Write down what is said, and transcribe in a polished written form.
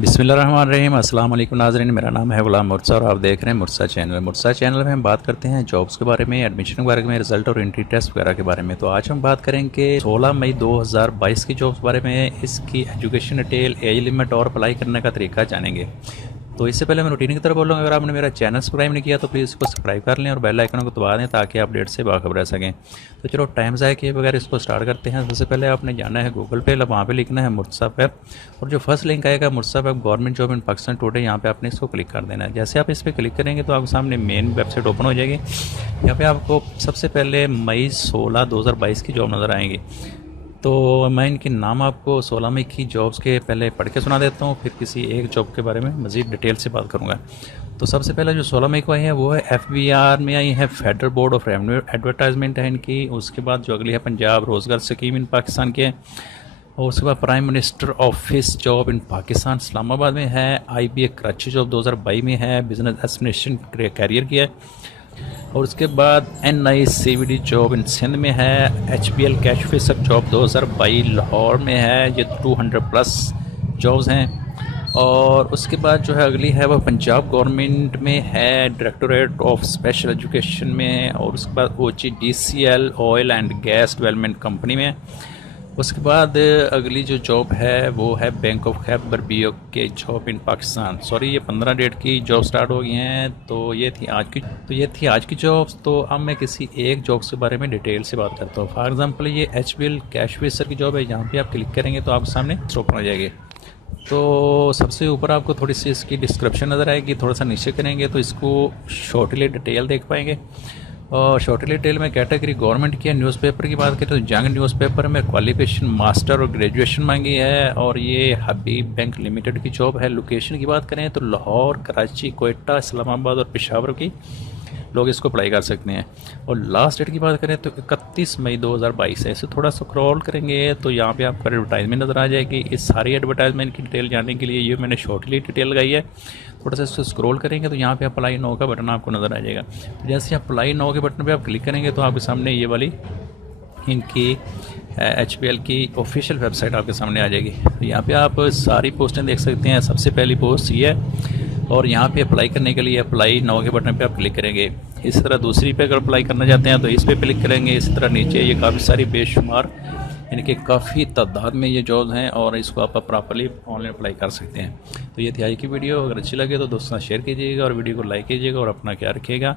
बिस्मिल्लाहिर्रहमानिर्रहीम। अस्सलाम वालेकुम नाज़रीन, मेरा नाम है गुलाम मुर्सा और आप देख रहे हैं मुर्सा चैनल। मुर्सा चैनल में हम बात करते हैं जॉब्स के बारे में, एडमिशन के बारे में, रिजल्ट और एंट्री टेस्ट वगैरह के बारे में। तो आज हम बात करेंगे 16 मई 2022 की जॉब्स के बारे में, इसकी एजुकेशन डिटेल, एज लिमिट और अप्लाई करने का तरीका जानेंगे। तो इससे पहले मैं रूटीन की तरफ बोलूँगा, अगर आपने मेरा चैनल सब्सक्राइब नहीं किया तो प्लीज़ इसको सब्सक्राइब कर लें और बेल आइकन को दबा दें ताकि अपडेट से बाखबर रह सकें। तो चलो टाइम ज़ाया किए बगैर इसको स्टार्ट करते हैं। सबसे पहले आपने जाना है गूगल पे, वहाँ पे लिखना है मुर्सा वेब और जो फर्स्ट लिंक आएगा मुर्सा web government job in Pakistan today, यहाँ पे आपने इसको क्लिक कर देना है। जैसे आप इस पर क्लिक करेंगे तो आपके सामने मेन वेबसाइट ओपन हो जाएगी। यहाँ पे आपको सबसे पहले मई 16 2022 की जॉब नज़र आएंगी। तो मैं इनके नाम आपको 16 मई की जॉब्स के पहले पढ़ के सुना देता हूँ, फिर किसी एक जॉब के बारे में मज़ीद डिटेल से बात करूँगा। तो सबसे पहले जो 16 मई को आई है वो है FBR में आई है, federal board of revenue advertisement है इनकी। उसके बाद जो अगली है पंजाब रोज़गार स्कीम इन पाकिस्तान के, और उसके बाद prime minister office job in Pakistan Islamabad में है। IBA कराची जॉब 2022 में है, बिजनेस एडमिनिस्ट्रेशन कैरियर की है। और उसके बाद NI CVD job in Sindh में है। HBL cash officer job 2022 Lahore में है। ये 200+ जॉब्स हैं। और उसके बाद जो है अगली है वो पंजाब गवर्नमेंट में है, डायरेक्टोरेट ऑफ स्पेशल एजुकेशन में। और उसके बाद OGDCL oil and gas development company में। उसके बाद अगली जो जॉब है वो है bank of Khyber BOK job in Pakistan. Sorry, ये 15 डेट की जॉब स्टार्ट हो गई हैं। तो ये थी आज की जॉब्स। तो अब मैं किसी एक जॉब्स के बारे में डिटेल से बात करता हूँ। फॉर एग्जांपल ये HBL कैश ऑफिसर की जॉब है, यहाँ पे आप क्लिक करेंगे तो आपके सामने ओपन हो जाएगी। तो सबसे ऊपर आपको थोड़ी सी इसकी डिस्क्रिप्शन नज़र आएगी, थोड़ा सा नीचे करेंगे तो इसको शॉर्टली डिटेल देख पाएंगे। और शॉर्टली डिटेल में कैटेगरी गवर्नमेंट की है। न्यूज़पेपर की बात करें तो जंग न्यूज़पेपर में क्वालिफिकेशन मास्टर और ग्रेजुएशन मांगी है, और ये हबीब बैंक लिमिटेड की जॉब है। लोकेशन की बात करें तो लाहौर, कराची, कोयटा, इस्लामाबाद और पेशावर की लोग इसको अप्लाई कर सकते हैं। और लास्ट डेट की बात करें तो 31 मई 2022 है। इसे थोड़ा सा स्क्रॉल करेंगे तो यहाँ पे आपको एडवर्टाइजमेंट नज़र आ जाएगी। इस सारी एडवर्टाइजमेंट की डिटेल जानने के लिए ये मैंने शॉर्टली डिटेल लगाई है। थोड़ा सा इसको स्क्रॉल करेंगे तो यहाँ पे अप्लाई नाउ का बटन आपको नज़र आ जाएगा। तो जैसे अप्लाई नाउ के बटन पर आप क्लिक करेंगे तो आपके सामने ये वाली इनकी HBL की ऑफिशियल वेबसाइट आपके सामने आ जाएगी। तो यहाँ पे आप सारी पोस्टें देख सकते हैं। सबसे पहली पोस्ट ये है, और यहाँ पे अप्लाई करने के लिए अप्लाई नाउ के बटन पे आप क्लिक करेंगे। इसी तरह दूसरी पे अगर अप्लाई करना चाहते हैं तो इस पे क्लिक करेंगे। इसी तरह नीचे ये काफ़ी सारी बेशुमार इनके काफ़ी तादाद में ये जॉब्स हैं, और इसको आप प्रॉपर्ली ऑनलाइन अप्लाई कर सकते हैं। तो ये थी आज की वीडियो। अगर अच्छी लगे तो दोस्तों शेयर कीजिएगा और वीडियो को लाइक कीजिएगा और अपना ख्याल रखिएगा।